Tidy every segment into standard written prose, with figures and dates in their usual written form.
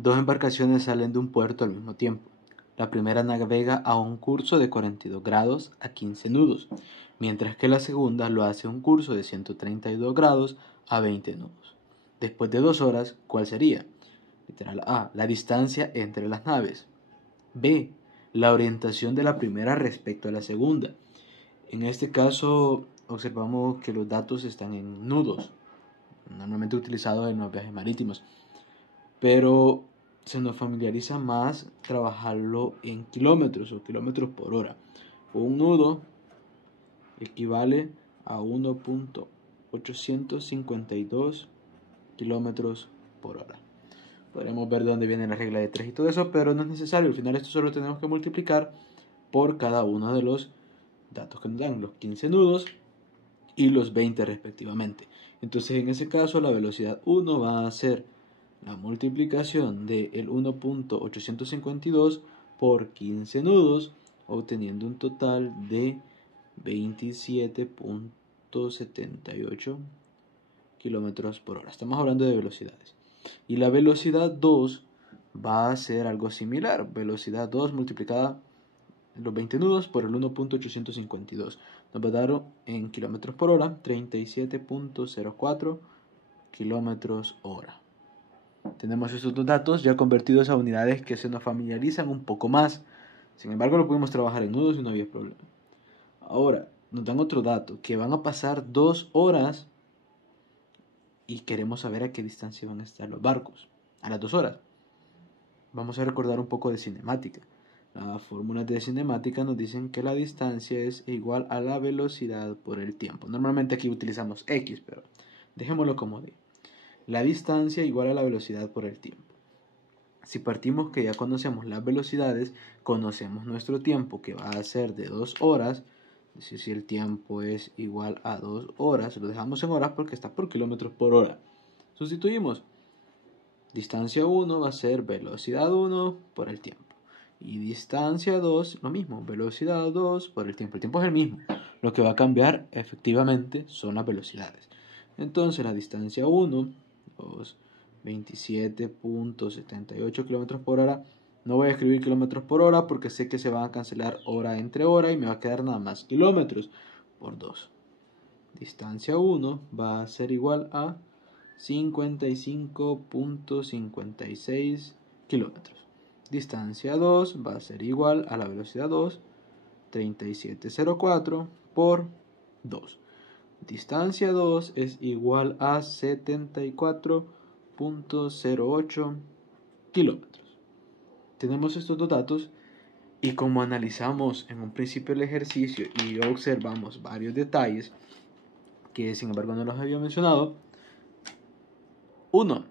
Dos embarcaciones salen de un puerto al mismo tiempo. La primera navega a un curso de 42 grados a 15 nudos, mientras que la segunda lo hace a un curso de 132 grados a 20 nudos. Después de 2 horas, ¿cuál sería? Literal A. La distancia entre las naves. B. La orientación de la primera respecto a la segunda. En este caso, observamos que los datos están en nudos, normalmente utilizados en los viajes marítimos, pero se nos familiariza más trabajarlo en kilómetros o kilómetros por hora. Un nudo equivale a 1.852 kilómetros por hora. Podremos ver de dónde viene la regla de 3 y todo eso, pero no es necesario. Al final esto solo tenemos que multiplicar por cada uno de los datos que nos dan, los 15 nudos y los 20 respectivamente. Entonces en ese caso la velocidad 1 va a ser la multiplicación del 1.852 por 15 nudos, obteniendo un total de 27.78 kilómetros por hora. Estamos hablando de velocidades. Y la velocidad 2 va a ser algo similar. Velocidad 2 multiplicada los 20 nudos por el 1.852. Nos va a dar en kilómetros por hora 37.04 kilómetros hora. Tenemos estos dos datos ya convertidos a unidades que se nos familiarizan un poco más. Sin embargo, lo pudimos trabajar en nudos y no había problema. Ahora, nos dan otro dato, que van a pasar 2 horas y queremos saber a qué distancia van a estar los barcos. A las 2 horas. Vamos a recordar un poco de cinemática. Las fórmulas de cinemática nos dicen que la distancia es igual a la velocidad por el tiempo. Normalmente aquí utilizamos X, pero dejémoslo como D. La distancia igual a la velocidad por el tiempo. Si partimos que ya conocemos las velocidades, conocemos nuestro tiempo que va a ser de 2 horas. Es decir, si el tiempo es igual a 2 horas, lo dejamos en horas porque está por kilómetros por hora. Sustituimos. Distancia 1 va a ser velocidad 1 por el tiempo. Y distancia 2, lo mismo, velocidad 2 por el tiempo. El tiempo es el mismo. Lo que va a cambiar efectivamente son las velocidades. Entonces la distancia 1, 2, 27.78 km por hora. No voy a escribir kilómetros por hora porque sé que se van a cancelar hora entre hora y me va a quedar nada más kilómetros por 2. Distancia 1 va a ser igual a 55.56 kilómetros. Distancia 2 va a ser igual a la velocidad 2, 3704 por 2. Distancia 2 es igual a 74.08 kilómetros. Tenemos estos dos datos y como analizamos en un principio el ejercicio y observamos varios detalles que sin embargo no los había mencionado. 1.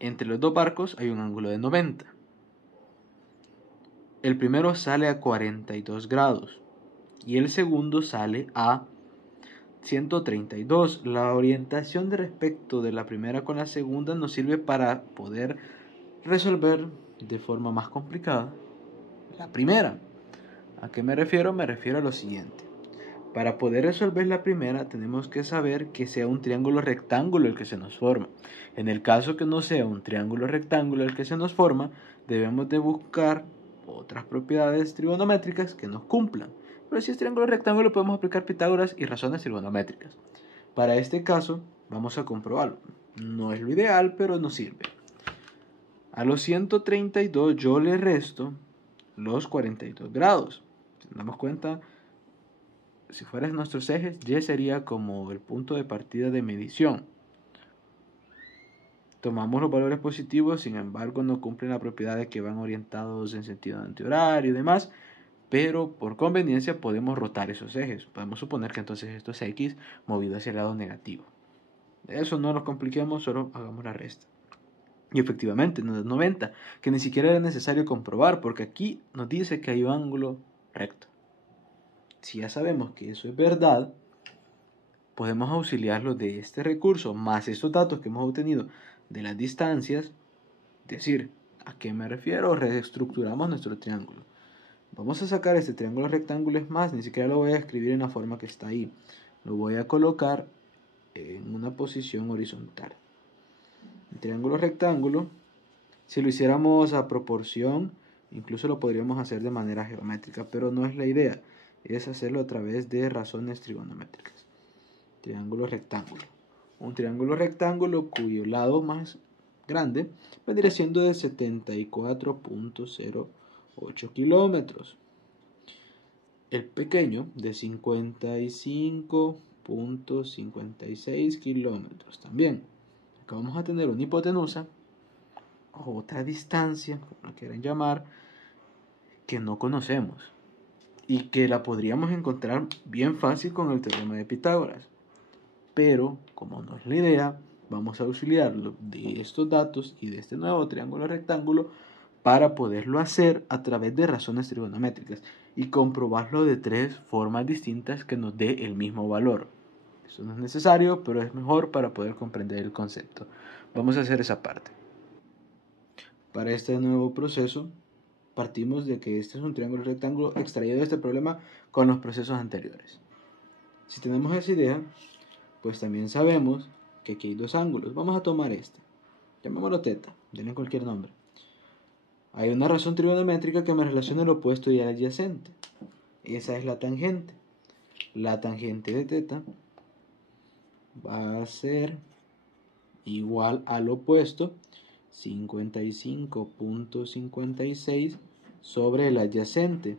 Entre los dos barcos hay un ángulo de 90. El primero sale a 42 grados y el segundo sale a 132. La orientación de respecto de la primera con la segunda nos sirve para poder resolver de forma más complicada la primera. ¿A qué me refiero? Me refiero a lo siguiente. Para poder resolver la primera tenemos que saber que sea un triángulo rectángulo el que se nos forma. En el caso que no sea un triángulo rectángulo el que se nos forma, debemos de buscar otras propiedades trigonométricas que nos cumplan. Pero si es triángulo rectángulo podemos aplicar Pitágoras y razones trigonométricas. Para este caso vamos a comprobarlo. No es lo ideal, pero nos sirve. A los 132 yo le resto los 42 grados. Si nos damos cuenta, si fueran nuestros ejes, Y sería como el punto de partida de medición. Tomamos los valores positivos, sin embargo no cumplen la propiedad de que van orientados en sentido antihorario y demás, pero por conveniencia podemos rotar esos ejes. Podemos suponer que entonces esto es X movido hacia el lado negativo. Eso no nos compliquemos, solo hagamos la resta. Y efectivamente nos da 90, que ni siquiera era necesario comprobar, porque aquí nos dice que hay un ángulo recto. Si ya sabemos que eso es verdad, podemos auxiliarlo de este recurso, más estos datos que hemos obtenido de las distancias, decir, ¿a qué me refiero? Reestructuramos nuestro triángulo. Vamos a sacar este triángulo rectángulo, es más, ni siquiera lo voy a escribir en la forma que está ahí. Lo voy a colocar en una posición horizontal. El triángulo rectángulo Si lo hiciéramos a proporción, incluso lo podríamos hacer de manera geométrica, pero no es la idea, es hacerlo a través de razones trigonométricas. Triángulo rectángulo. Un triángulo rectángulo cuyo lado más grande vendría siendo de 74.08 kilómetros. El pequeño de 55.56 kilómetros también. Acá vamos a tener una hipotenusa, o otra distancia, como la quieran llamar, que no conocemos y que la podríamos encontrar bien fácil con el teorema de Pitágoras. Pero, como no es la idea, vamos a auxiliarlo de estos datos y de este nuevo triángulo rectángulo para poderlo hacer a través de razones trigonométricas y comprobarlo de 3 formas distintas que nos dé el mismo valor. Eso no es necesario, pero es mejor para poder comprender el concepto. Vamos a hacer esa parte. Para este nuevo proceso, partimos de que este es un triángulo rectángulo extraído de este problema con los procesos anteriores. Si tenemos esa idea, pues también sabemos que aquí hay dos ángulos. Vamos a tomar este. Llamémoslo θ, denle cualquier nombre. Hay una razón trigonométrica que me relaciona el opuesto y el adyacente. Esa es la tangente. La tangente de θ va a ser igual al opuesto 55.56 sobre el adyacente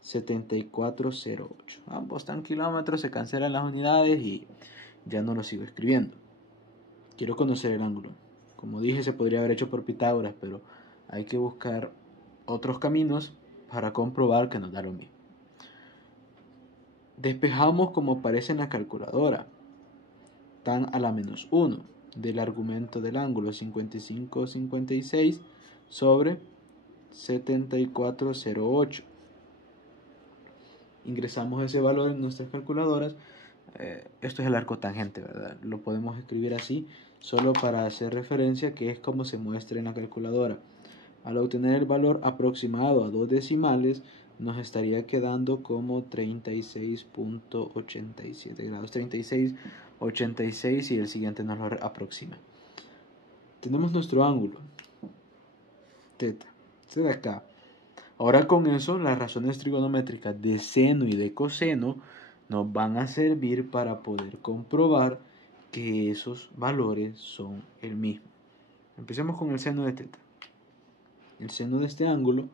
7408. Ambos están kilómetros, se cancelan las unidades y ya no lo sigo escribiendo. Quiero conocer el ángulo. Como dije, se podría haber hecho por Pitágoras, pero hay que buscar otros caminos para comprobar que nos da lo mismo. Despejamos como aparece en la calculadora, tan a la menos 1 del argumento del ángulo 55.56 sobre 7408. Ingresamos ese valor en nuestras calculadoras. Esto es el arco tangente, ¿verdad? Lo podemos escribir así, solo para hacer referencia que es como se muestra en la calculadora. Al obtener el valor aproximado a 2 decimales, nos estaría quedando como 36.87 grados. 36.86 y el siguiente nos lo aproxima. Tenemos nuestro ángulo, θ, este de acá. Ahora con eso, las razones trigonométricas de seno y de coseno nos van a servir para poder comprobar que esos valores son el mismo. Empecemos con el seno de θ. El seno de este ángulo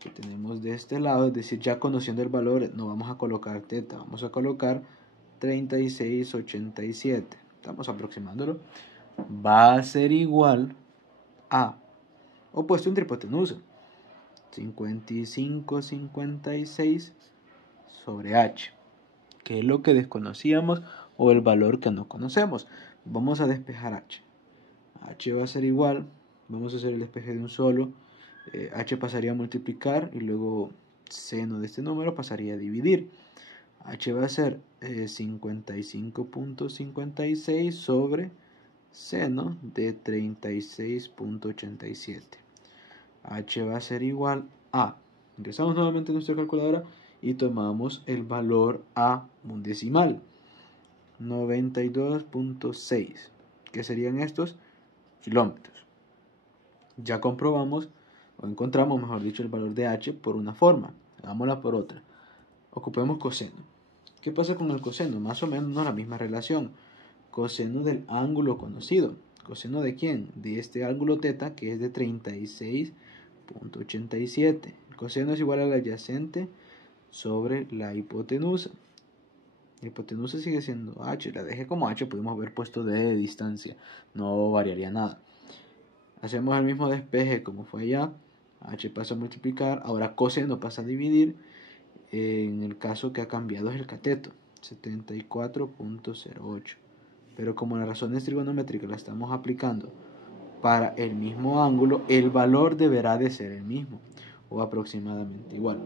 que tenemos de este lado, es decir, ya conociendo el valor, no vamos a colocar θ, vamos a colocar 36.87. Estamos aproximándolo. Va a ser igual a, opuesto entre hipotenusa, 55.56 sobre h, que es lo que desconocíamos o el valor que no conocemos. Vamos a despejar h. H va a ser igual, vamos a hacer el despeje de un solo, h pasaría a multiplicar y luego seno de este número pasaría a dividir. H va a ser 55.56 sobre seno de 36.87. H va a ser igual a, ingresamos nuevamente a nuestra calculadora y tomamos el valor a un decimal, 92.6, que serían estos kilómetros. Ya comprobamos, o encontramos, mejor dicho, el valor de h por una forma. Hagámosla por otra. Ocupemos coseno. ¿Qué pasa con el coseno? Más o menos no la misma relación. Coseno del ángulo conocido. ¿Coseno de quién? De este ángulo θ, que es de 36.87. El coseno es igual al adyacente sobre la hipotenusa. La hipotenusa sigue siendo h. La dejé como h, pudimos haber puesto d de distancia. No variaría nada. Hacemos el mismo despeje como fue allá. H pasa a multiplicar. Ahora coseno pasa a dividir. En el caso que ha cambiado es el cateto, 74.08. Pero como las razones trigonométricas las estamos aplicando para el mismo ángulo, el valor deberá de ser el mismo o aproximadamente igual.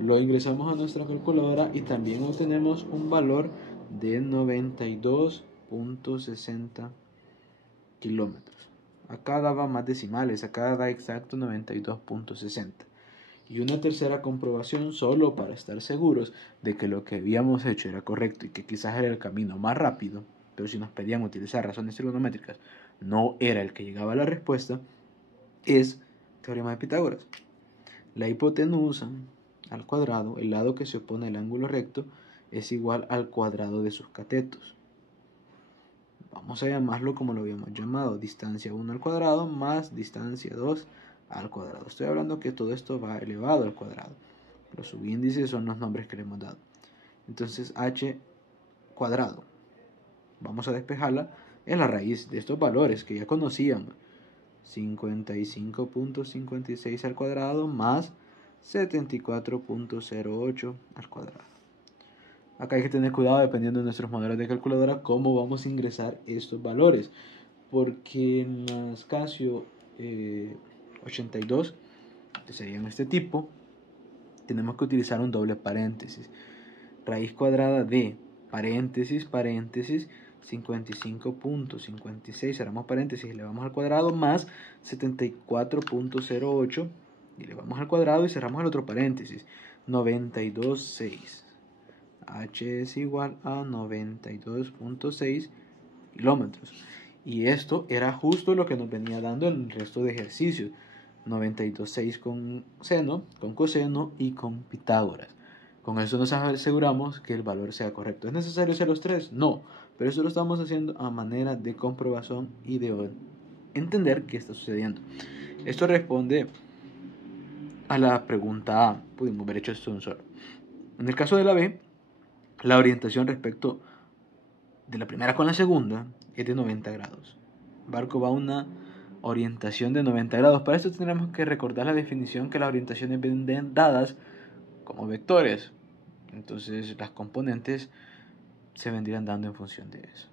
Lo ingresamos a nuestra calculadora y también obtenemos un valor de 92.60 kilómetros. Acá daba más decimales, acá da exacto 92.60. Y una tercera comprobación, solo para estar seguros de que lo que habíamos hecho era correcto y que quizás era el camino más rápido, pero si nos pedían utilizar razones trigonométricas no era el que llegaba a la respuesta, es teorema de Pitágoras. La hipotenusa al cuadrado, el lado que se opone al ángulo recto, es igual al cuadrado de sus catetos. Vamos a llamarlo como lo habíamos llamado, distancia 1 al cuadrado más distancia 2 al cuadrado. Estoy hablando que todo esto va elevado al cuadrado. Los subíndices son los nombres que le hemos dado. Entonces h cuadrado, vamos a despejarla, en la raíz de estos valores que ya conocíamos. 55.56 al cuadrado más 74.08 al cuadrado. Acá hay que tener cuidado, dependiendo de nuestros modelos de calculadora, cómo vamos a ingresar estos valores, porque en las Casio 82, que serían este tipo, tenemos que utilizar un doble paréntesis. Raíz cuadrada de paréntesis, 55.56, cerramos paréntesis, le vamos al cuadrado, más 74.08, y le vamos al cuadrado y cerramos el otro paréntesis, 92.6. H es igual a 92.6 kilómetros. Y esto era justo lo que nos venía dando en el resto de ejercicios. 92.6 con seno, con coseno y con Pitágoras. Con eso nos aseguramos que el valor sea correcto. ¿Es necesario hacer los tres? No, pero eso lo estamos haciendo a manera de comprobación y de entender qué está sucediendo. Esto responde a la pregunta A. Pudimos haber hecho esto un solo. En el caso de la B, la orientación respecto de la primera con la segunda es de 90 grados. Barco va a una orientación de 90 grados. Para esto tendremos que recordar la definición que las orientaciones vienen dadas como vectores. Entonces las componentes se vendrían dando en función de eso.